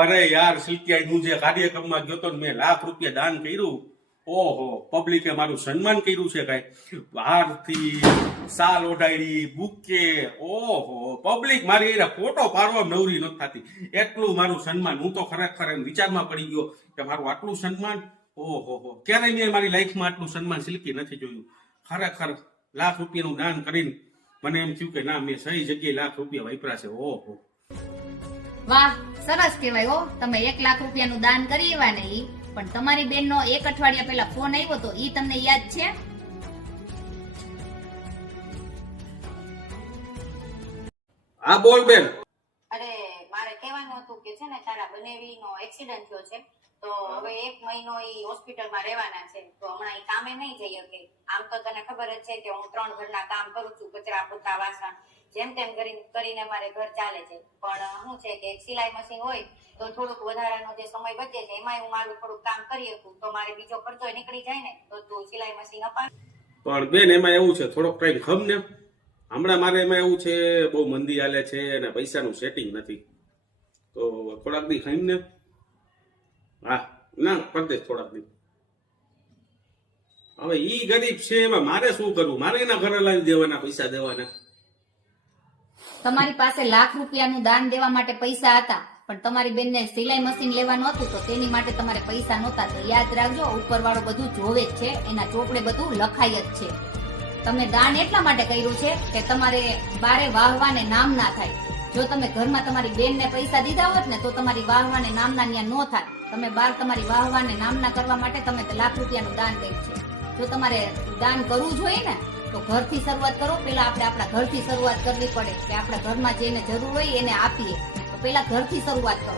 અરે યાર સિલ્કિયા, હું જે કાર્યક્રમમાં ગયો તો ને મેં ₹1,00,000 દાન કર્યું. ઓહો, પબ્લિકે મારું સન્માન કર્યું છે. કઈ બહારથી સાલ ઓઢાડી, બુકે. ઓહો, પબ્લિક મારી એ ફોટો પાડવા નવરી નથી થતી, એટલું મારું સન્માન. હું તો ખરેખર એમ વિચારમાં પડી ગયો કે મારું આટલું સન્માન. ઓહો, ક્યારેય મેં મારી લાઈફમાં આટલું સન્માન સિલ્કી નથી જોયું. ખરેખર ₹1,00,000 દાન કરીને મને એમ થયું કે ના, મેં સહી જગ્યાએ ₹1,00,000 વાપર્યા છે. ઓહો, વાહ, સરસ કહેવાય હો. તમે ₹1,00,000 દાન કરી એવા ને ઈ. પણ તમારી બેનનો 1 અઠવાડિયા પહેલા ફોન આવ્યો તો ઈ તમને યાદ છે? હા બોલ બેન. અરે મારે કહેવાનું હતું કે છે ને તારા બનેવીનો એક્સિડન્ટ થયો છે, તો હવે 1 મહિનો ઈ હોસ્પિટલમાં રહેવાના છે, તો હમણાં ઈ કામે નહીં જઈ શકે. આમ તો તને ખબર જ છે કે હું 3 ઘરના કામ કરું છું, કચરા પોતા વાસણ જેમ તેમ કરીને મારે ઘર ચાલે છે. પણ શું છે કે સિલાઈ મશીન હોય તો થોડુંક વધારાનો જે સમય બચે છે એમાં હું મારું થોડુંક કામ કરી શકું, તો મારે બીજો ખર્ચો નીકળી જાય ને, તો તું સિલાઈ મશીન અપાવ. પણ બેન એમાં એવું છે, થોડોક ટાઈમ ખમ ને. હમણાં મારે એમાં એવું છે, બહુ મંદી હાલે છે અને પૈસાનું સેટિંગ નથી, તો થોડાક દી ખાઈ ને. હા ના, પરદેશ થોડાક દી. હવે ઈ ગરીબ છે, એમાં મારે શું કરવું? મારે એના ઘરે લાવી દેવાના, પૈસા દેવાના. તમારી પાસે ₹1,00,000 દાન દેવા માટે પૈસા હતા, પણ તમારી બેનને સિલાઈ મશીન લેવાનું હતું, તો તેની માટે તમારે પૈસા નહોતા. તો યાદ રાખજો, ઉપરવાળો બધું જોવે જ છે, એના ચોપડે બધું લખાય જ છે. તમે દાન એટલા માટે કર્યું છે કે તમારે બારે વાહવાને નામ ના થાય. જો તમે ઘરમાં તમારી બેનને પૈસા દીધા હોત ને, તો તમારી વાહવાને નામના ન્યા ન થાય. તમે બાર તમારી વાહવાને નામના કરવા માટે તમે ₹1,00,000 દાન કર્યું છે. જો તમારે દાન કરવું જોઈએ ને, તો ઘરથી શરૂઆત કરો. પેલા આપણે આપણા ઘરથી શરૂઆત કરવી પડે કે આપણા ઘરમાં જેને જરૂર હોય એને આપીએ. તો પેલા ઘરથી શરૂઆત કરો.